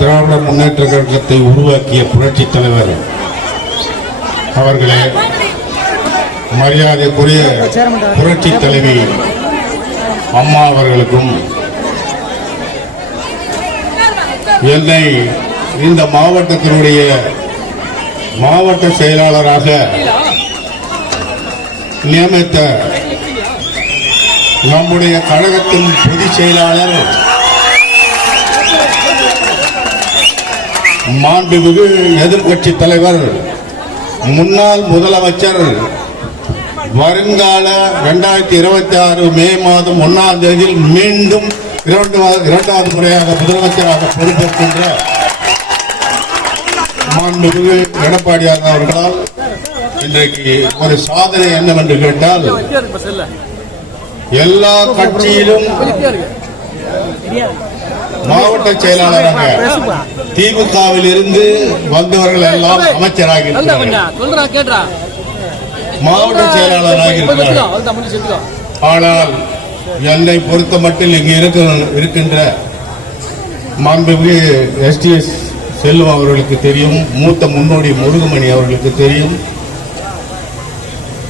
திராவிட முன்னேற்ற கழகத்தை உருவாக்கிய புரட்சி தலைவர் அவர்களே, மரியாதைக்குரிய புரட்சி தலைவி அம்மா அவர்களுக்கும் என்னை இந்த மாவட்டத்தினுடைய மாவட்ட செயலாளராக நியமித்த நம்முடைய கழகத்தின் பொதுச் செயலாளர் மாண்புமிகு எதிர்கட்சி தலைவர் முன்னாள் முதலமைச்சர் வருங்கால 2026 மே மாதம் 1ஆம் தேதியில் மீண்டும் இரண்டாவது முறையாக முதலமைச்சராக பொறுப்பேற்கின்ற மாண்புமிகு எடப்பாடியார் அவர்களால் இன்றைக்கு ஒரு சாதனை என்னவென்று கேட்டால், எல்லா கட்சியிலும் மாவட்ட செயலாளராக திமுகவில் இருந்து வந்தவர்கள் எல்லாம் அமைச்சராக மாவட்ட செயலாளராக இருக்கிறார். ஆனால் என்னை பொறுத்த மட்டும் இங்கு இருக்கின்ற மாண்புமிகு எஸ்டிஎஸ் செல்வம் அவர்களுக்கு தெரியும், மூத்த முன்னோடி முருகமணி அவர்களுக்கு தெரியும்,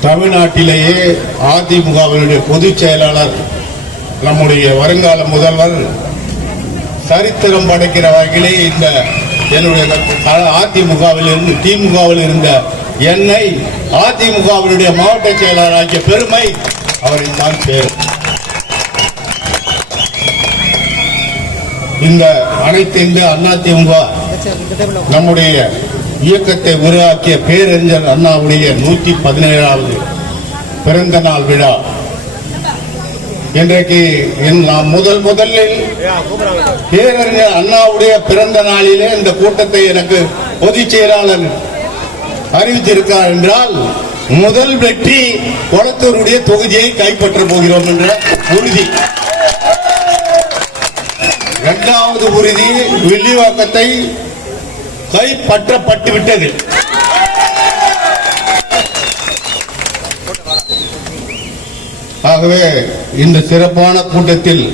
தமிழ்நாட்டிலேயே அதிமுகவினுடைய பொதுச் செயலாளர் நம்முடைய வருங்கால முதல்வர் சரித்திரம் படைக்கிற வகையிலே இந்த என்னுடைய அதிமுகவில் இருந்து திமுகவில் இருந்த என்னை அதிமுகவினுடைய மாவட்ட செயலாளராகிய பெருமை அவரின் தான் சேரும். இந்த அனைத்து இந்த அதிமுக நம்முடைய இயக்கத்தை உருவாக்கிய பேரறிஞர் அண்ணாவுடைய 117வது பிறந்த நாள் விழா இன்றைக்கு நாம் முதலில் பேரறிஞர் அண்ணாவுடைய பிறந்த நாளிலே இந்த கூட்டத்தை எனக்கு பொதுச் செயலாளர் அறிவித்திருக்கிறார் என்றால், முதல் வெற்றி கொளத்தூருடைய தொகுதியை கைப்பற்ற போகிறோம் என்ற உறுதி. இரண்டாவது உறுதி, வில்லிவாக்கத்தை கைப்பற்றப்பட்டு விட்டது. ஆகவே இந்த சிறப்பான கூட்டத்தில்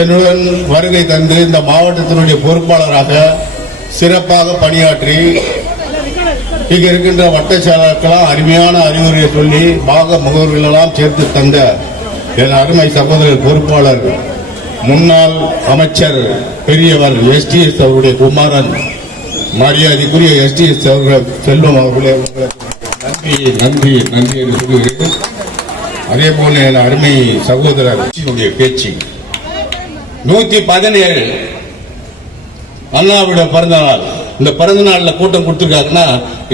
என்னுடன் வருகை தந்து இந்த மாவட்டத்தினுடைய பொறுப்பாளராக சிறப்பாக பணியாற்றி இங்க இருக்கின்ற வட்ட செயலாளர்களாம் அருமையான அறிவுரையை சொல்லி பாக முகவர்களெல்லாம் சேர்த்து தந்த என் அருமை சகோதரர் பொறுப்பாளர் முன்னாள் அமைச்சர் பெரியவர் எஸ்டிஎஸ் அவருடைய குமாரன் மரியாதைக்குரிய எஸ்டிஎஸ் அவர்கள் செல்வம் அவர்களே நன்றி நன்றி நன்றி என்று சொல்லுகிறேன். அதே போல என் அருமை சகோதரர் பேச்சு 117 அண்ணாவோட பிறந்த நாள். இந்த பிறந்த நாள்ல கூட்டம் கொடுத்திருக்காருன்னா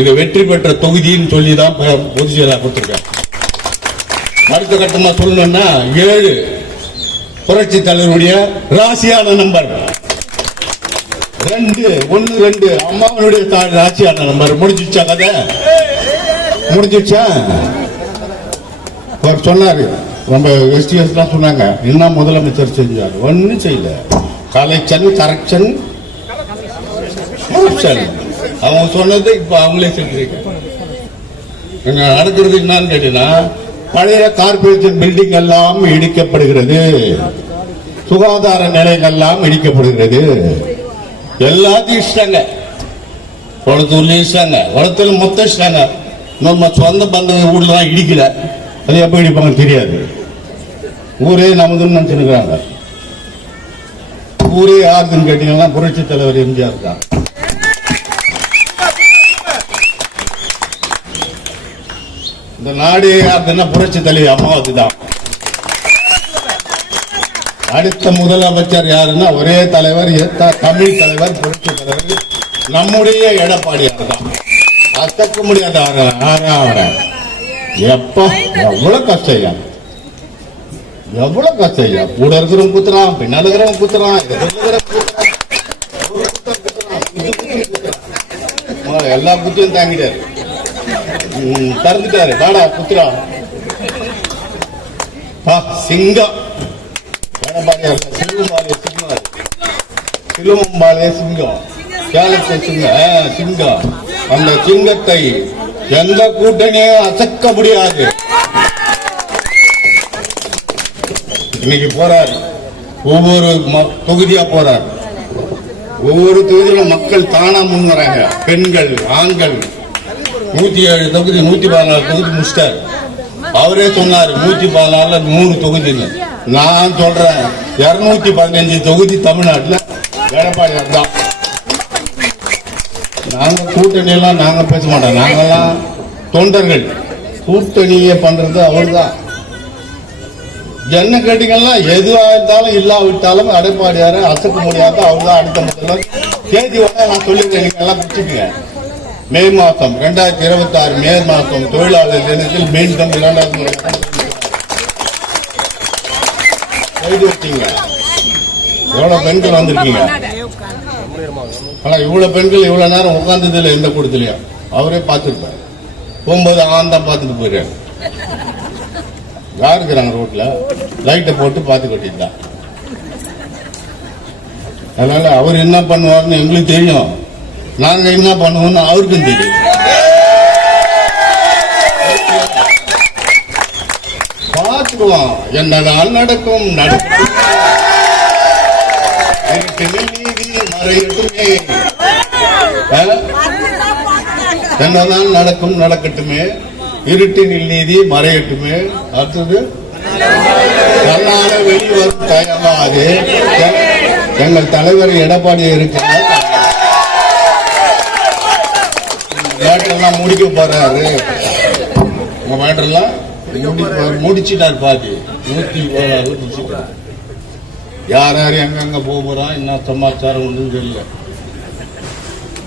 இது வெற்றி பெற்ற தொகுதின்னு சொல்லிதான் பொதுச் செயலாளர் கொடுத்திருக்காரு. அடுத்த கட்டமா சொல்லணும்னா 7 புரட்சி தலைவருடைய ராசியான நம்பர் 2 அம்மாவனுடைய ராசியான நம்பர். முடிஞ்சிச்சா கதை? முடிஞ்சிச்சா? அவர் சொன்னாரு, நம்ம எஸ்டிஎஸ் தான் சொன்னாங்க, என்ன முதலமைச்சர் செஞ்சார்? ஒன்னும் செய்யல. கலெக்ஷன் கரெக்ஷன் அவங்க சொன்னது இப்ப அவங்களே செஞ்சிருக்காங்க. நடக்கிறது என்னன்னு கேட்டீங்கன்னா, பழைய கார்பரேஷன் பில்டிங் எல்லாம் இடிக்கப்படுகிறது, சுகாதார நிலையங்கள் எல்லாம் இடிக்கப்படுகிறது. எல்லாத்தையும் இஷ்டாங்க, குளத்தூர்ல இஷ்டாங்க, குளத்தூர்ல மொத்தம் இஷ்டாங்க. நம்ம சொந்த பந்த ஊர்லாம் இடிக்கல, அது எப்ப இடிப்பாங்க தெரியாது. ஊரே நமதுன்னு நினைச்சுக்கிறாங்க. ஊரே யாருக்குன்னு கேட்டீங்கன்னா புரட்சி தலைவர் எம்ஜிஆர் தான். இந்த நாடு யாருன்னா புரட்சி தலைவர் அம்மாவுக்கு தான். அடுத்த முதலமைச்சர் யாருன்னா ஒரே தலைவர், தமிழ் தலைவர், புரட்சி தலைவர் நம்முடைய எடப்பாடியார் தான். அசக்க முடியாத அவரை எப்ப எவ்வளவு கஷ்டம், எவ்வளவு கஷ்டம். கூட இருக்கிறவங்க குத்துறான், பின்னால இருக்கிறவங்க குத்துறான், எல்லா குத்தையும் தாங்கிட்டாரு, திறந்துட்டாரு. வாடா குத்துறா சிங்கம் எடப்பாடியார். சிலுவம்பாளைய சிங்கம், கேலத்தை சிங்கம். அந்த சிங்கத்தை எந்த கூட்டணியும் அசைக்க முடியாது. இன்னைக்கு போறாரு, ஒவ்வொரு தொகுதியா போறாரு. ஒவ்வொரு தொகுதியிலும் மக்கள் தானா முன் வராங்க. பெண்கள், ஆண்கள். 107 தொகுதி 114 தொகுதி முடிச்சிட்டார். அவரே சொன்னார் 114 100 தொகுதின்னு. நான் சொல்றேன் 215 தொகுதி தமிழ்நாட்டில் எடப்பாடியார் தான். நாங்க கூட்டணி எல்லாம் நாங்க பேச மாட்டோம். நாங்கெல்லாம் தொண்டர்கள். கூட்டணியை பண்றது அவர் தான். என்ன கேட்டீங்கன்னா எதுவா இருந்தாலும் இல்லாவிட்டாலும் எடப்பாடியார அசக்க முடியாத அவர் தான் அடுத்த முதல்வர். தேதி நான் சொல்லியிருக்கேன், நீங்க எல்லாம் பிடிச்சிக்கங்க. மே மாதம் 2026 மே மாதம் தொழிலாளர் தினத்தில் மீண்டும் 2வது முறை எழுதி வச்சீங்க. எவ்வளவு பெண்கள் வந்திருக்கீங்க. ஆனா இவ்வளவு பெண்கள் இவ்வளவு நேரம் உட்கார்ந்ததுல எந்த கூட்டத்திலையும் அவரே பார்த்துருப்பாரு. போகும்போது தான் பார்த்துட்டு போயிடுறாரு. யார் இருக்கிறாங்க ரோட்ல லைட்டை போட்டு பார்த்து கட்டிட்டான். அதனால அவர் என்ன பண்ணுவார்னு எங்களுக்கு தெரியும், நாங்க என்ன பண்ணுவோம்னு அவருக்கும் தெரியும். பார்த்துக்குவோம். என்னதான் நடக்கும் நீதி மறையட்டுமே. என்னதான் நடக்கும் நடக்கட்டுமே. இருட்டினில் நீதி மறையட்டுமே. அடுத்தது தன்னால வெளிவரும் தயவாது எங்கள் தலைவர் எடப்பாடி இருக்கிறார். மேட்டரெல்லாம் முடிக்க போறாரு. உங்க மேட்டரெல்லாம் முடிச்சுட்டார். பாதி 116 யார் யார் எங்க போறான், என்ன சமாச்சாரம் ஒன்றும் தெரியல.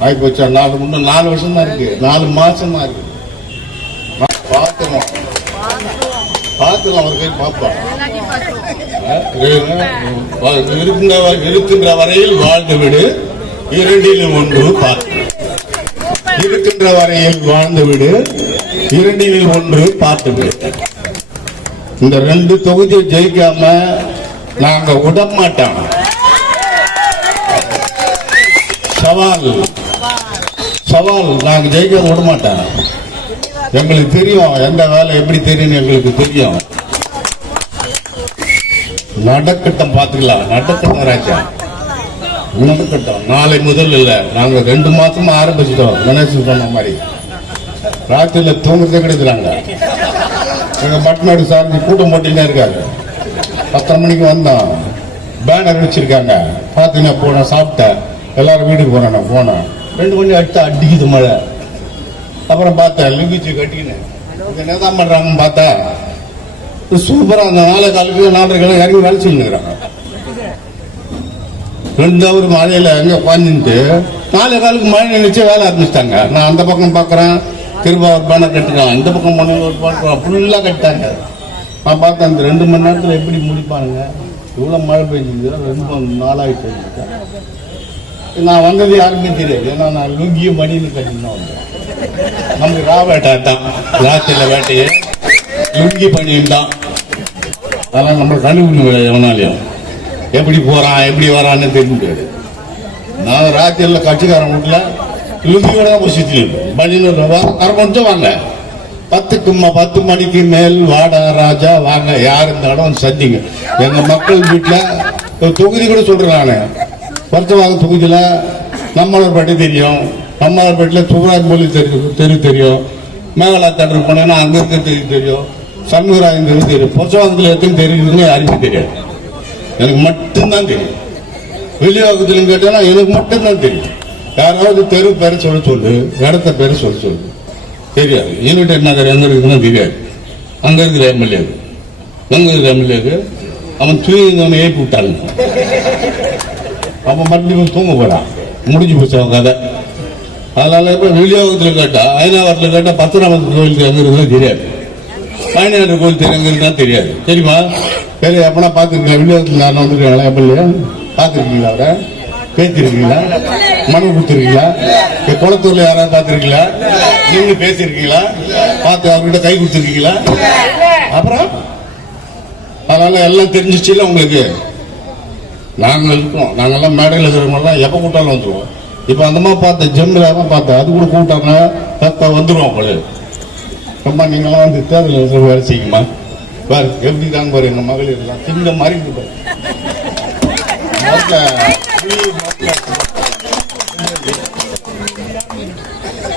ஆயிப்போச்சா 4 வருஷம் தான் இருக்கு, 4 மாசம் தான் இருக்கு. பார்த்துலாம் அவர் கை பார்ப்பான். இருக்கின்ற வரையில் வாழ்ந்து விடு, 2ல் 1 பார்த்து. இருக்கின்ற வரையில் வாழ்ந்து விடு, 2ல் 1 பார்த்து விடு. இந்த 2 தொகுதியை ஜெயிக்காம நாங்க விட மாட்டோம். சவால் நாங்க ஜெயிக்க விட மாட்டோம். எங்களுக்கு தெரியும் எந்த வேலை எப்படி தெரியும், எங்களுக்கு தெரியும். நடக்கட்டும், பாத்துக்கலாம். நடக்கட்டும் ராஜா, நடக்கட்டும். நாளை முதல் இல்ல, நாங்க 2 மாசமா ஆரம்பிச்சிட்டோம். கணேசன் சொன்ன மாதிரி ராத்திரில தூங்குறதே கிடைக்கிறாங்க. எங்க பட்நாடு சார்ந்து கூட்டம் போட்டுட்டே இருக்காங்க. 10:30 மணிக்கு வந்தோம், பேனர் வச்சிருக்காங்க. பாத்தீங்கன்னா போன சாப்பிட்டேன், எல்லாரும் வீட்டுக்கு போனேன். போனேன் 2 மணி அடுத்த அடிக்குது மழை. அப்புறம் பார்த்தேன் லுங்கிச்சு கட்டிக்கினேன். என்ன தான் பண்றாங்கன்னு பார்த்தா சூப்பரா அந்த 4:15 4:30 இறங்கி வேலை செஞ்சுக்கிறாங்க. 2 ஹவர் மழையில எங்க உட்காந்துட்டு 4:15 மழை நினைச்சு வேலை ஆரம்பிச்சிட்டாங்க. நான் அந்த பக்கம் பாக்குறேன், திருவாரூர் பேனர் கட்டுறான். இந்த பக்கம் பார்க்குறோம், ஃபுல்லா கட்டாங்க. நான் பார்த்தேன் அந்த 2 மணி நேரத்தில் எப்படி முடிப்பானுங்க. இவ்வளவு மழை பெஞ்சது, 2 நாளாயிட்டு. நான் வந்தது யாருக்குமே தெரியாது, ஏன்னா நான் லுங்கியும் மணியில் கட்டினா வந்தேன். நமக்கு வேட்டை தான், ராத்திரில வேட்டையே லுங்கி பண்ணின்னு தான். அதெல்லாம் நம்ம கண்டுபிடிக்க எவனாலையும் எப்படி போறான் எப்படி வரான்னு தெரிஞ்சு முடியாது. நான் ராத்திரில கட்சிக்காரன் வீட்டுல லுங்கியோட தான் போய் சுற்றி பண்ணின்னு 1/2 மணி வாங்க. 10 மணிக்கு மேல் வாடா ராஜா வாங்க, யார் இருந்தாலும் சந்திங்க. எங்க மக்கள் வீட்டுல தொகுதி கூட சொல்றேன் நானு. வருத்தவாங்க தொகுதியில நம்மளோர்பேட்டை தெரியும், நம்மளோர்பேட்டில் சுப்ராஜ் மொழி தெரு தெரியும், மேகலா தேட்டர் போனேன்னா அங்க இருக்க தெரியும், சண்முகராஜன் தெரு தெரியும். பொச்சவாங்கத்தில் எத்தனை தெரியுதுன்னு யாருமே தெரியாது, எனக்கு மட்டும்தான் தெரியும். வெளியோகத்திலும் கேட்டேன்னா எனக்கு மட்டும்தான் தெரியும். யாராவது தெரு பேரை சொல்ல சொல்லு, இடத்த பேரை சொல்ல சொல்லு, தெரியாது. யூனிட் நகர் எங்க இருக்குன்னு தெரியாது. அங்க இருக்கிற எம்எல்ஏக்கு, எங்க இருக்கிற எம்எல்ஏக்கு அவன் தூங்கி ஏப்பி விட்டாங்க. அவன் மறுபடியும் தூங்க போறான், முடிஞ்சு போச்சு அவன் கதை. அதனால இப்ப வெளியோகத்தில் கேட்டா, ஐநாவரத்தில் கேட்டா பத்திரநாமத்து கோயில் எங்க இருக்குன்னு தெரியாது, பயணியாளர் கோயில் எங்க இருக்குன்னு தெரியாது. தெரியுமா? சரி, எப்பனா பாத்துருக்கீங்களா? வெளியோகத்தில் நான் வந்துருக்கீங்களா? எப்படியா பாத்துருக்கீங்களா? அவரை பேசிருக்கீங்களா? மனு கொடுத்துருக்கீங்களா? குளத்தூர்ல யாராவது பாத்துருக்கீங்களா? நீங்க பேசிருக்கீங்களா? பார்த்து அவர்கிட்ட கை கொடுத்துருக்கீங்களா? அப்புறம் அதனால எல்லாம் தெரிஞ்சிச்சு இல்ல உங்களுக்கு. நாங்க இருக்கோம், நாங்கெல்லாம் மேடையில் இருக்கிறவங்கலாம் எப்ப கூட்டாலும் வந்துருவோம். இப்ப அந்த மாதிரி பார்த்த ஜெம்ல பார்த்தேன், அது கூட கூட்டாங்க வந்துருவோம். போல ரொம்ப நீங்களாம் வந்து தேர்தல் வேலை செய்யுமா பாரு, எப்படி தாங்க பாரு. எங்க மகளிர் எல்லாம் திங்க மாதிரி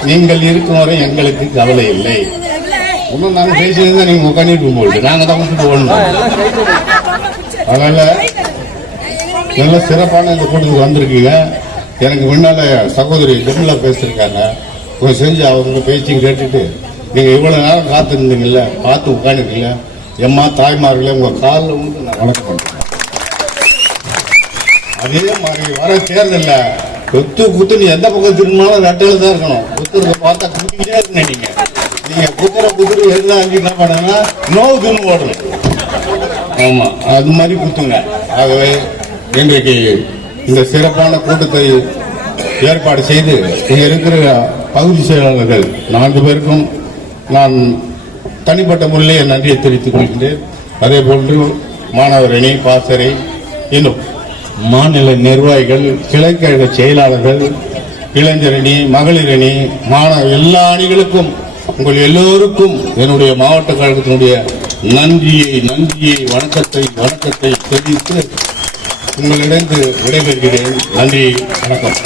நீங்கள் இருக்கும் வரை எங்களுக்கு கவலை இல்லை. இன்னும் நாங்கள் பேசியிருந்தா நீங்க உட்காந்துட்டு போயிட்டு நாங்க தான் விட்டு போகணும். அதனால நல்ல சிறப்பான இந்த கூட்டத்துக்கு வந்திருக்கீங்க. எனக்கு முன்னால சகோதரி ஜெமிலா பேசியிருக்காங்க. கொஞ்சம் செஞ்சு அவங்க பேச்சு கேட்டுட்டு நீங்க இவ்வளவு நேரம் காத்திருந்தீங்கல்ல, பார்த்து உட்காந்துருக்கீங்க. எம்மா தாய்மார்களே, உங்க காலில் வந்து நான் வணக்கம் பண்றேன். அதே மாதிரி வர தேர்தல்ல குத்து நீ எந்த பக்கம் திரும்பினாலும் ரெட்டையில தான் இருக்கணும். குத்துறத பார்த்தா குத்திக்கிட்டே இருக்கணும். நீங்க குத்துற எல்லாம் அஞ்சு என்ன பண்ணுங்கன்னா நோவு திரும்ப ஓடணும். ஆமா, அது மாதிரி குத்துங்க. ஆகவே இன்றைக்கு இந்த சிறப்பான கூட்டத்தை ஏற்பாடு செய்து இங்க இருக்கிற பகுதி செயலாளர்கள் 4 பேருக்கும் நான் தனிப்பட்ட முறையிலே என் நன்றியை தெரிவித்துக் கொள்கின்றேன். அதே போன்று மாணவர் அணி, பாசறை, இன்னும் மாநில நிர்வாகிகள், கிளைக்கழக செயலாளர்கள், இளைஞர் அணி, மகளிர் அணி, மாணவ எல்லா அணிகளுக்கும் உங்கள் எல்லோருக்கும் என்னுடைய மாவட்ட கழகத்தினுடைய நன்றியை வணக்கத்தை தெரிவித்து உங்களிடம் விடைபெறுகிறேன். நன்றி, வணக்கம்.